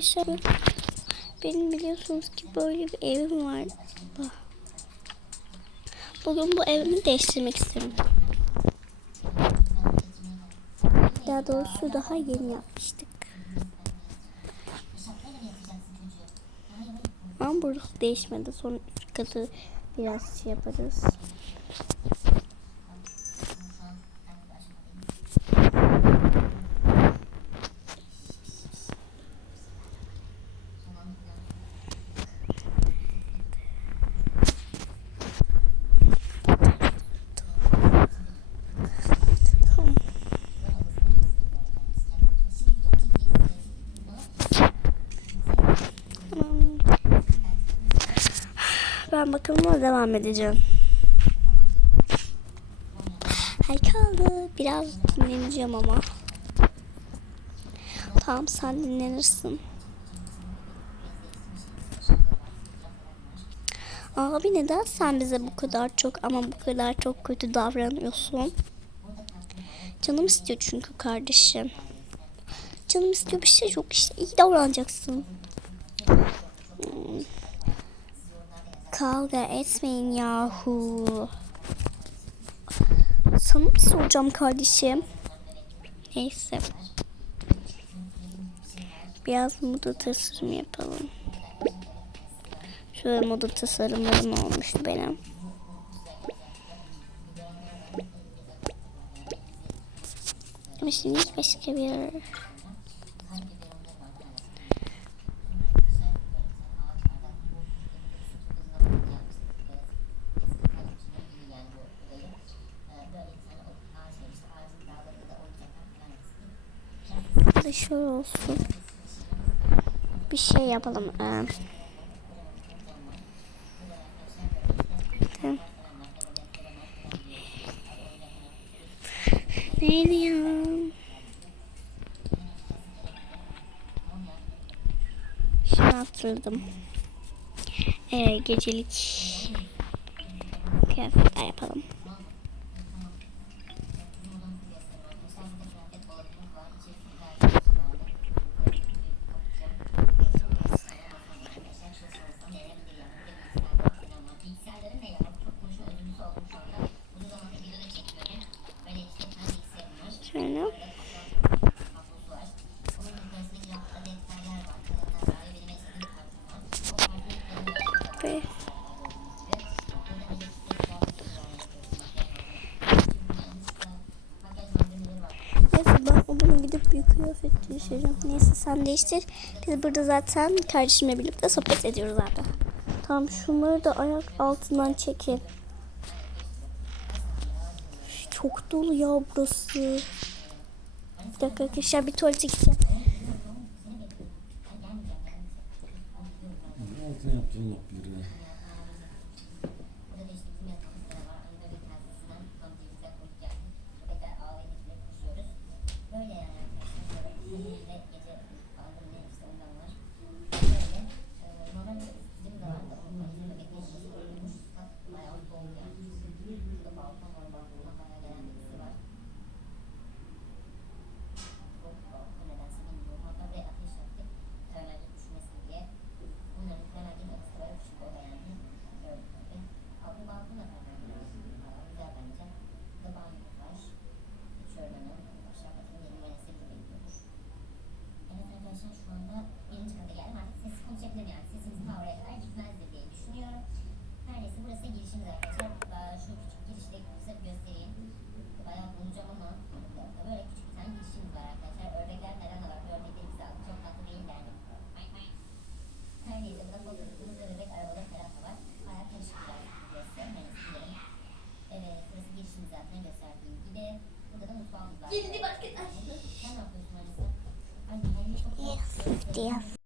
Arkadaşlar benim biliyorsunuz ki böyle bir evim var. Bugün bu evimi değiştirmek istiyorum. Daha doğrusu daha yeni yapmıştık. Ama burası değişmedi. Üst katı biraz şey yaparız. Tamam. Tamam. Ben bakımıma devam edeceğim. Hay kaldı. Biraz dinleneceğim ama. Tamam sen dinlenirsin. Abi neden sen bize bu kadar çok ama bu kadar çok kötü davranıyorsun? Canım istiyor çünkü kardeşim. Canım istiyor bir şey yok işte. İyi davranacaksın. Kavga etmeyin yahu. Sana mı soracağım kardeşim? Neyse. Biraz moda tasarım yapalım. Şöyle moda tasarımlarım olmuştu benim. Ama şimdi başka bir da şöyle olsun. Bir şey yapalım. Ee. Neydi ya? Şunu hatırladım. Ee, gecelik kıyafetler yapalım. Şöyle. Ve gidip bir kıyafet değiştireceğim. Neyse sen değiştir. Biz burada zaten kardeşimle birlikte sohbet ediyoruz abi. Tamam şunları da ayak altından çekin. Çok dolu ya burası. Bir dakika arkadaşlar bir tuvalete gideceğim. Ne altına yaptın girişimiz zaten gösterdiğim gibi. Burada da mutfağımız var. Gelin arkadaşlar. Sen ne yapıyorsun Alisa? Anne, anne çok Yes, yes.